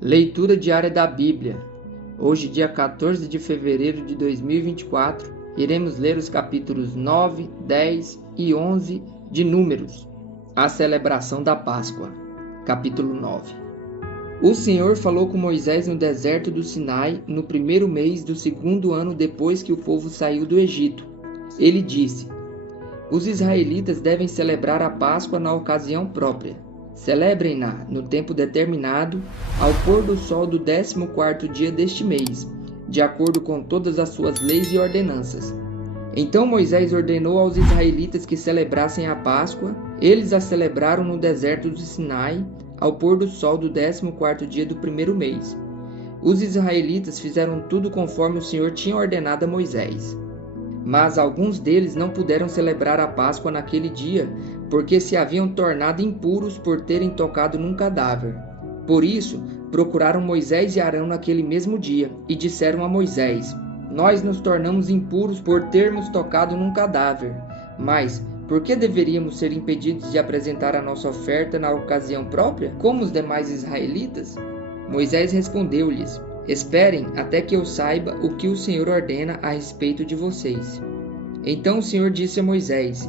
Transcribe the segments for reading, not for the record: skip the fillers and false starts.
Leitura diária da Bíblia. Hoje, dia 14 de fevereiro de 2024, iremos ler os capítulos 9, 10 e 11 de Números, a celebração da Páscoa. Capítulo 9. O Senhor falou com Moisés no deserto do Sinai, no primeiro mês do segundo ano depois que o povo saiu do Egito. Ele disse: Os israelitas devem celebrar a Páscoa na ocasião própria. Celebrem-na no tempo determinado, ao pôr do sol do 14º dia deste mês, de acordo com todas as suas leis e ordenanças. Então Moisés ordenou aos israelitas que celebrassem a Páscoa. Eles a celebraram no deserto do Sinai, ao pôr do sol do 14º dia do primeiro mês. Os israelitas fizeram tudo conforme o Senhor tinha ordenado a Moisés. Mas alguns deles não puderam celebrar a Páscoa naquele dia, porque se haviam tornado impuros por terem tocado num cadáver. Por isso, procuraram Moisés e Arão naquele mesmo dia, e disseram a Moisés: Nós nos tornamos impuros por termos tocado num cadáver. Mas, por que deveríamos ser impedidos de apresentar a nossa oferta na ocasião própria, como os demais israelitas? Moisés respondeu-lhes: Esperem até que eu saiba o que o Senhor ordena a respeito de vocês. Então o Senhor disse a Moisés: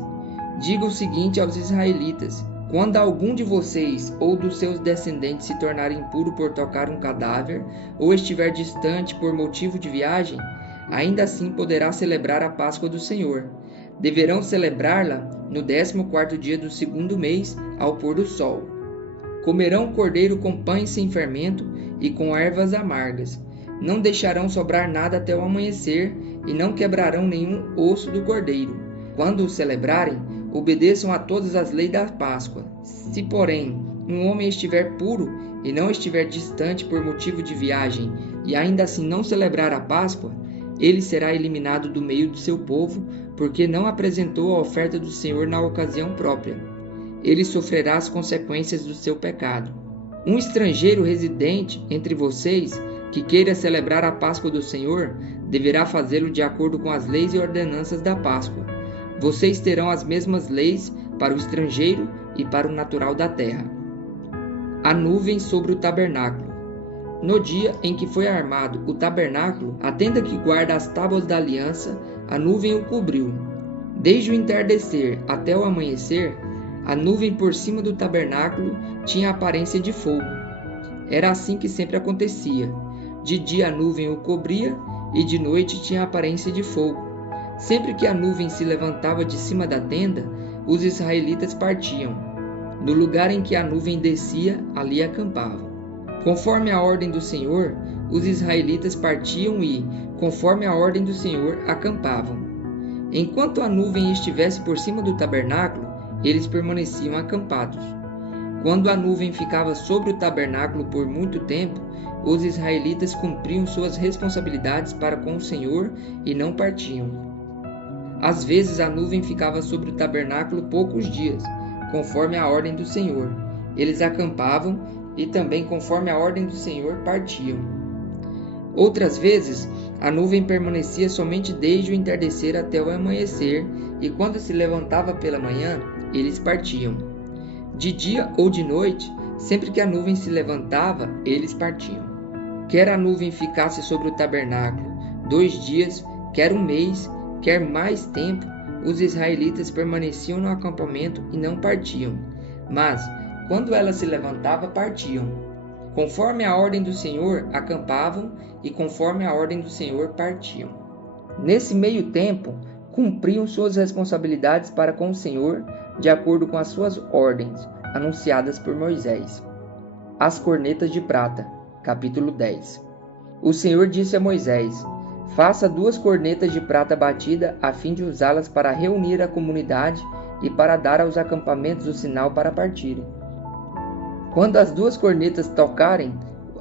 Diga o seguinte aos israelitas: Quando algum de vocês ou dos seus descendentes se tornar impuro por tocar um cadáver, ou estiver distante por motivo de viagem, ainda assim poderá celebrar a Páscoa do Senhor. Deverão celebrá-la no 14º dia do segundo mês, ao pôr do sol. Comerão cordeiro com pães sem fermento e com ervas amargas. Não deixarão sobrar nada até o amanhecer e não quebrarão nenhum osso do cordeiro. Quando o celebrarem, obedeçam a todas as leis da Páscoa. Se, porém, um homem estiver puro e não estiver distante por motivo de viagem e ainda assim não celebrar a Páscoa, ele será eliminado do meio do seu povo, porque não apresentou a oferta do Senhor na ocasião própria. Ele sofrerá as consequências do seu pecado. Um estrangeiro residente entre vocês que queira celebrar a Páscoa do Senhor deverá fazê-lo de acordo com as leis e ordenanças da Páscoa. Vocês terão as mesmas leis para o estrangeiro e para o natural da terra. A nuvem sobre o tabernáculo. No dia em que foi armado o tabernáculo, a tenda que guarda as tábuas da aliança, a nuvem o cobriu. Desde o entardecer até o amanhecer, a nuvem por cima do tabernáculo tinha a aparência de fogo. Era assim que sempre acontecia. De dia a nuvem o cobria e de noite tinha a aparência de fogo. Sempre que a nuvem se levantava de cima da tenda, os israelitas partiam. No lugar em que a nuvem descia, ali acampavam. Conforme a ordem do Senhor, os israelitas partiam e, conforme a ordem do Senhor, acampavam. Enquanto a nuvem estivesse por cima do tabernáculo, eles permaneciam acampados. Quando a nuvem ficava sobre o tabernáculo por muito tempo, os israelitas cumpriam suas responsabilidades para com o Senhor e não partiam. Às vezes a nuvem ficava sobre o tabernáculo poucos dias, conforme a ordem do Senhor. Eles acampavam e também, conforme a ordem do Senhor, partiam. Outras vezes, a nuvem permanecia somente desde o entardecer até o amanhecer, e quando se levantava pela manhã, eles partiam. De dia ou de noite, sempre que a nuvem se levantava, eles partiam. Quer a nuvem ficasse sobre o tabernáculo 2 dias, quer um mês, quer mais tempo, os israelitas permaneciam no acampamento e não partiam. Mas, quando ela se levantava, partiam. Conforme a ordem do Senhor, acampavam e conforme a ordem do Senhor, partiam. Nesse meio tempo, cumpriam suas responsabilidades para com o Senhor, de acordo com as suas ordens, anunciadas por Moisés. As cornetas de prata. Capítulo 10. O Senhor disse a Moisés: Faça 2 cornetas de prata batida, a fim de usá-las para reunir a comunidade e para dar aos acampamentos o sinal para partirem. Quando as 2 cornetas tocarem,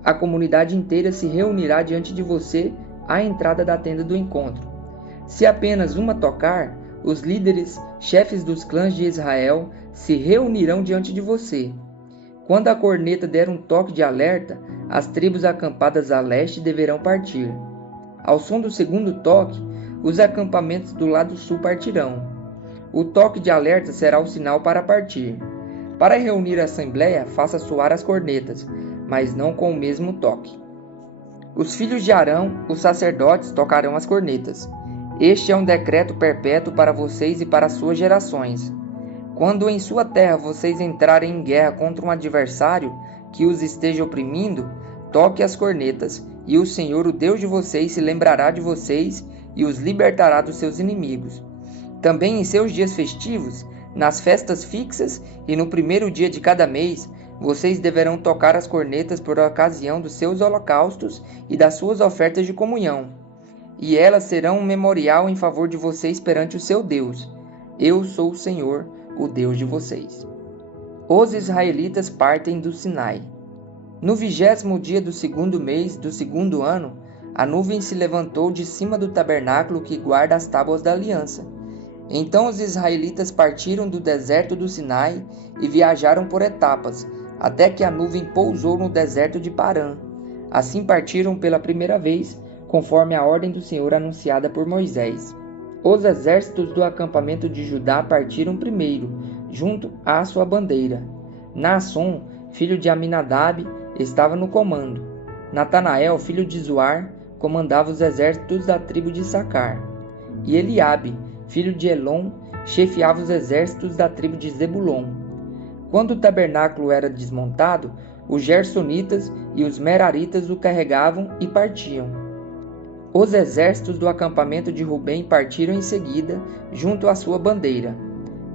a comunidade inteira se reunirá diante de você à entrada da tenda do encontro. Se apenas uma tocar, os líderes, chefes dos clãs de Israel, se reunirão diante de você. Quando a corneta der um toque de alerta, as tribos acampadas a leste deverão partir. Ao som do segundo toque, os acampamentos do lado sul partirão. O toque de alerta será o sinal para partir. Para reunir a assembleia, faça soar as cornetas. mas não com o mesmo toque. Os filhos de Arão, os sacerdotes, tocarão as cornetas. Este é um decreto perpétuo para vocês e para suas gerações. Quando em sua terra vocês entrarem em guerra contra um adversário que os esteja oprimindo, toque as cornetas, e o Senhor, o Deus de vocês, se lembrará de vocês e os libertará dos seus inimigos. Também em seus dias festivos, nas festas fixas e no primeiro dia de cada mês, vocês deverão tocar as cornetas por ocasião dos seus holocaustos e das suas ofertas de comunhão. E elas serão um memorial em favor de vocês perante o seu Deus. Eu sou o Senhor, o Deus de vocês. Os israelitas partem do Sinai. No 20º dia do segundo mês do segundo ano, a nuvem se levantou de cima do tabernáculo que guarda as tábuas da aliança. Então os israelitas partiram do deserto do Sinai e viajaram por etapas, até que a nuvem pousou no deserto de Parã. Assim partiram pela primeira vez, conforme a ordem do Senhor anunciada por Moisés. Os exércitos do acampamento de Judá partiram primeiro, junto à sua bandeira. Naasson, filho de Aminadab, estava no comando. Natanael, filho de Zuar, comandava os exércitos da tribo de Issacar. E Eliabe, filho de Elon, chefiava os exércitos da tribo de Zebulon. Quando o tabernáculo era desmontado, os gersonitas e os meraritas o carregavam e partiam. Os exércitos do acampamento de Rubem partiram em seguida, junto à sua bandeira.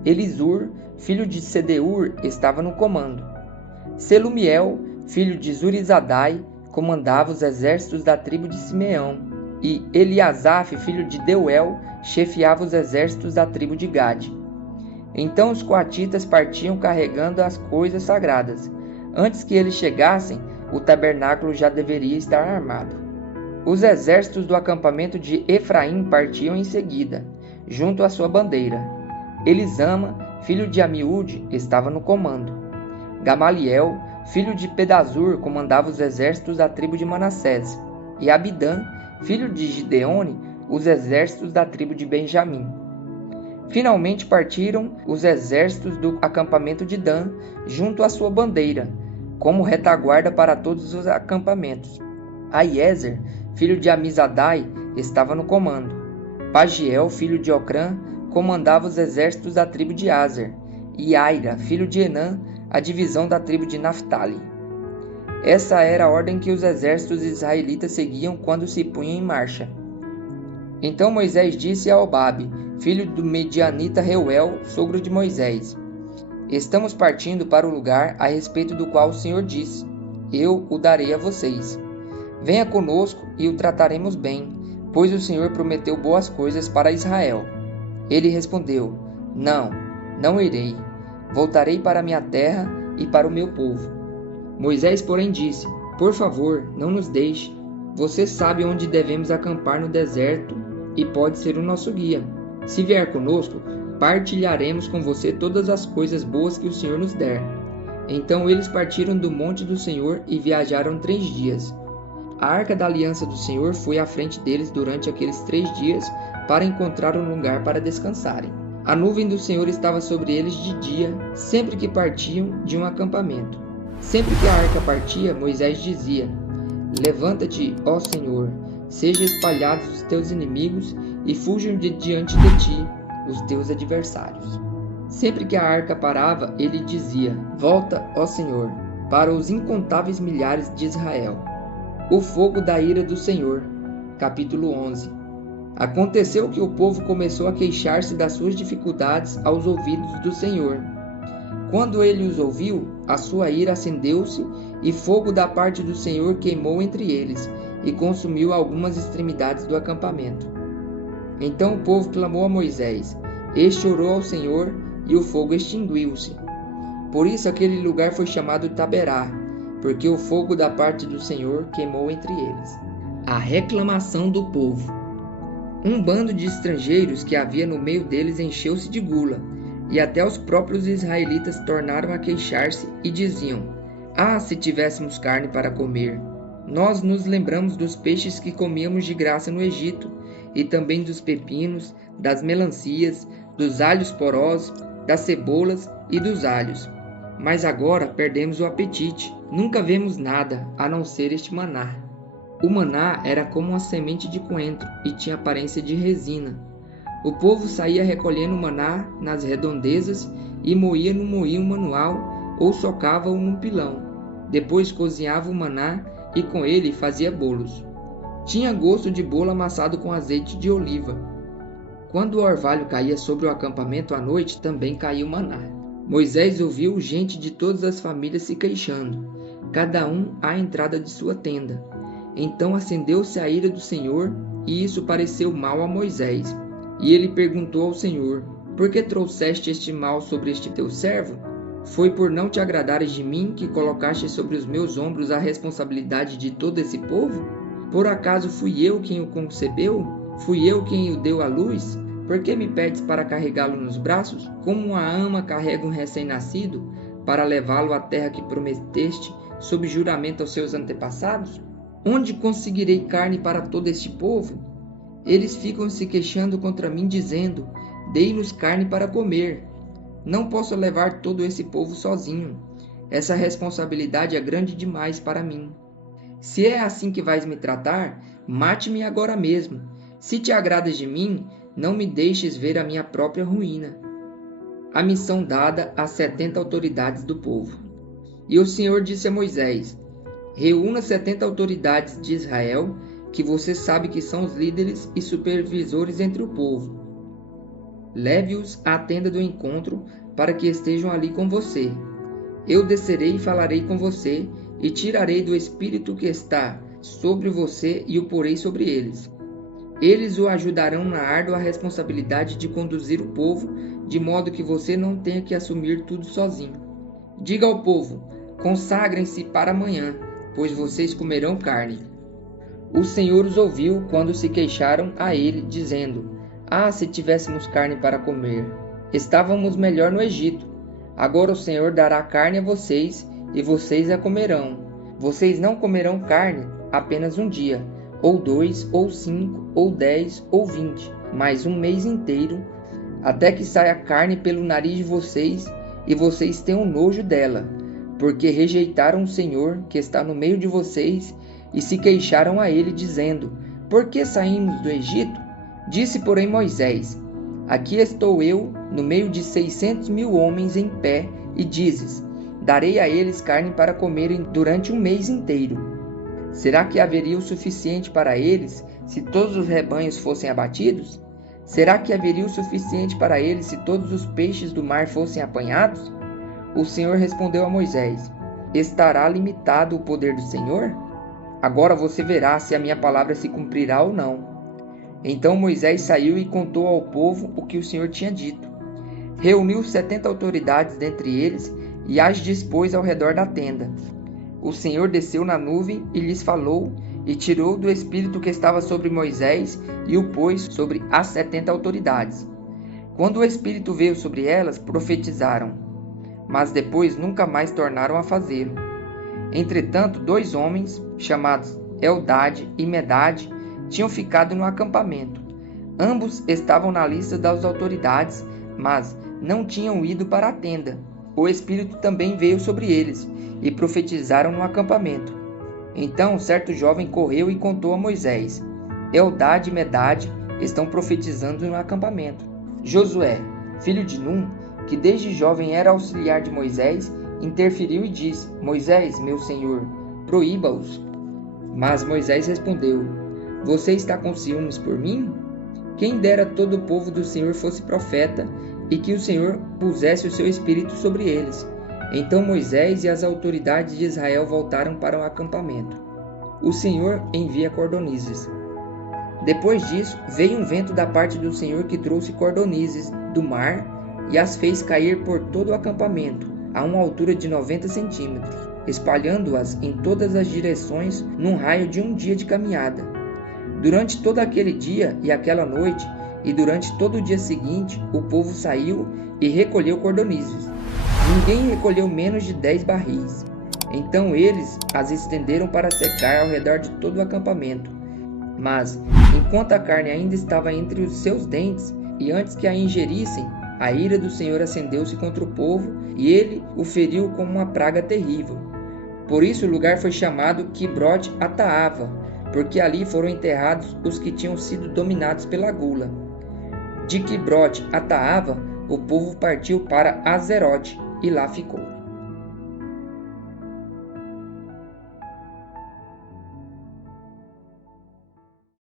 Elisur, filho de Sedeur, estava no comando. Selumiel, filho de Zurizadai, comandava os exércitos da tribo de Simeão, e Eliasaf, filho de Deuel, chefiava os exércitos da tribo de Gade. Então os coatitas partiam carregando as coisas sagradas. Antes que eles chegassem, o tabernáculo já deveria estar armado. Os exércitos do acampamento de Efraim partiam em seguida, junto à sua bandeira. Elisama, filho de Amiúde, estava no comando. Gamaliel, filho de Pedazur, comandava os exércitos da tribo de Manassés, e Abidã, filho de Gideone, os exércitos da tribo de Benjamim. Finalmente partiram os exércitos do acampamento de Dan, junto à sua bandeira, como retaguarda para todos os acampamentos. Aiezer, filho de Amizadai, estava no comando. Pagiel, filho de Ocrã, comandava os exércitos da tribo de Aser, e Aira, filho de Enã, a divisão da tribo de Naphtali. Essa era a ordem que os exércitos israelitas seguiam quando se punham em marcha. Então Moisés disse a Obabe, filho do medianita Reuel, sogro de Moisés: Estamos partindo para o lugar a respeito do qual o Senhor disse: Eu o darei a vocês. Venha conosco e o trataremos bem, pois o Senhor prometeu boas coisas para Israel. Ele respondeu: Não irei. Voltarei para minha terra e para o meu povo. Moisés, porém, disse: Por favor, não nos deixe. Você sabe onde devemos acampar no deserto e pode ser o nosso guia. Se vier conosco, partilharemos com você todas as coisas boas que o Senhor nos der. Então eles partiram do monte do Senhor e viajaram 3 dias. A arca da aliança do Senhor foi à frente deles durante aqueles 3 dias para encontrar um lugar para descansarem. A nuvem do Senhor estava sobre eles de dia, sempre que partiam de um acampamento. Sempre que a arca partia, Moisés dizia: Levanta-te, ó Senhor, sejam espalhados os teus inimigos e fujam de diante de ti os teus adversários. Sempre que a arca parava, ele dizia: Volta, ó Senhor, para os incontáveis milhares de Israel. O fogo da ira do Senhor. Capítulo 11. Aconteceu que o povo começou a queixar-se das suas dificuldades aos ouvidos do Senhor. Quando ele os ouviu, a sua ira acendeu-se, e fogo da parte do Senhor queimou entre eles, e consumiu algumas extremidades do acampamento. Então o povo clamou a Moisés. Este orou ao Senhor, e o fogo extinguiu-se. Por isso aquele lugar foi chamado Taberá, porque o fogo da parte do Senhor queimou entre eles. A reclamação do povo. Um bando de estrangeiros que havia no meio deles encheu-se de gula, e até os próprios israelitas tornaram a queixar-se e diziam: se tivéssemos carne para comer! Nós nos lembramos dos peixes que comíamos de graça no Egito, e também dos pepinos, das melancias, dos alhos porós, das cebolas e dos alhos. Mas agora perdemos o apetite. Nunca vemos nada a não ser este maná. O maná era como uma semente de coentro e tinha aparência de resina. O povo saía recolhendo o maná nas redondezas e moía no moinho manual ou socava-o num pilão. Depois cozinhava o maná e com ele fazia bolos. Tinha gosto de bolo amassado com azeite de oliva. Quando o orvalho caía sobre o acampamento à noite, também caía o maná. Moisés ouviu gente de todas as famílias se queixando, cada um à entrada de sua tenda. Então acendeu-se a ira do Senhor, e isso pareceu mal a Moisés. E ele perguntou ao Senhor: Por que trouxeste este mal sobre este teu servo? Foi por não te agradares de mim que colocaste sobre os meus ombros a responsabilidade de todo esse povo? Por acaso fui eu quem o concebeu? Fui eu quem o deu à luz? Por que me pedes para carregá-lo nos braços, como uma ama carrega um recém-nascido, para levá-lo à terra que prometeste, sob juramento aos seus antepassados? Onde conseguirei carne para todo este povo? Eles ficam se queixando contra mim, dizendo: Dei-nos carne para comer. Não posso levar todo esse povo sozinho. Essa responsabilidade é grande demais para mim. Se é assim que vais me tratar, mate-me agora mesmo. Se te agradas de mim, não me deixes ver a minha própria ruína. A missão dada às 70 autoridades do povo. E o Senhor disse a Moisés: Reúna 70 autoridades de Israel, que você sabe que são os líderes e supervisores entre o povo. Leve-os à tenda do encontro, para que estejam ali com você. Eu descerei e falarei com você, e tirarei do espírito que está sobre você e o porei sobre eles. Eles o ajudarão na árdua responsabilidade de conduzir o povo, de modo que você não tenha que assumir tudo sozinho. Diga ao povo: consagrem-se para amanhã, pois vocês comerão carne. O Senhor os ouviu quando se queixaram a ele, dizendo: Ah, se tivéssemos carne para comer! Estávamos melhor no Egito. Agora o Senhor dará carne a vocês, e vocês a comerão. Vocês não comerão carne apenas um dia, ou 2, ou 5, ou 10, ou 20, mas um mês inteiro, até que saia carne pelo nariz de vocês, e vocês tenham nojo dela, porque rejeitaram o Senhor que está no meio de vocês, e se queixaram a ele, dizendo: Por que saímos do Egito? Disse, porém, Moisés: Aqui estou eu, no meio de 600.000 homens em pé, e dizes: Darei a eles carne para comerem durante um mês inteiro. Será que haveria o suficiente para eles se todos os rebanhos fossem abatidos? Será que haveria o suficiente para eles se todos os peixes do mar fossem apanhados? O Senhor respondeu a Moisés: Estará limitado o poder do Senhor? Agora você verá se a minha palavra se cumprirá ou não. Então Moisés saiu e contou ao povo o que o Senhor tinha dito. Reuniu 70 autoridades dentre eles e as dispôs ao redor da tenda. O Senhor desceu na nuvem e lhes falou, e tirou do espírito que estava sobre Moisés e o pôs sobre as 70 autoridades. Quando o espírito veio sobre elas, profetizaram, mas depois nunca mais tornaram a fazê-lo. Entretanto, 2 homens, chamados Eldade e Medade, tinham ficado no acampamento. Ambos estavam na lista das autoridades, mas não tinham ido para a tenda. O Espírito também veio sobre eles, e profetizaram no acampamento. Então certo jovem correu e contou a Moisés: Eldade e Medade estão profetizando no acampamento. Josué, filho de Num, que desde jovem era auxiliar de Moisés, interferiu e disse: Moisés, meu senhor, proíba-os. Mas Moisés respondeu: Você está com ciúmes por mim? Quem dera todo o povo do Senhor fosse profeta, e que o Senhor pusesse o seu espírito sobre eles. Então Moisés e as autoridades de Israel voltaram para o acampamento. O Senhor envia cordonizes. Depois disso, veio um vento da parte do Senhor que trouxe cordonizes do mar e as fez cair por todo o acampamento, a uma altura de 90 centímetros, espalhando-as em todas as direções num raio de um dia de caminhada. Durante todo aquele dia e aquela noite, e durante todo o dia seguinte, o povo saiu e recolheu cordonizes. Ninguém recolheu menos de 10 barris. Então eles as estenderam para secar ao redor de todo o acampamento. Mas, enquanto a carne ainda estava entre os seus dentes, e antes que a ingerissem, a ira do Senhor acendeu-se contra o povo, e ele o feriu com uma praga terrível. Por isso o lugar foi chamado Quibrote Ataava, porque ali foram enterrados os que tinham sido dominados pela gula. De Quibrote Ataava, o povo partiu para Azerote e lá ficou.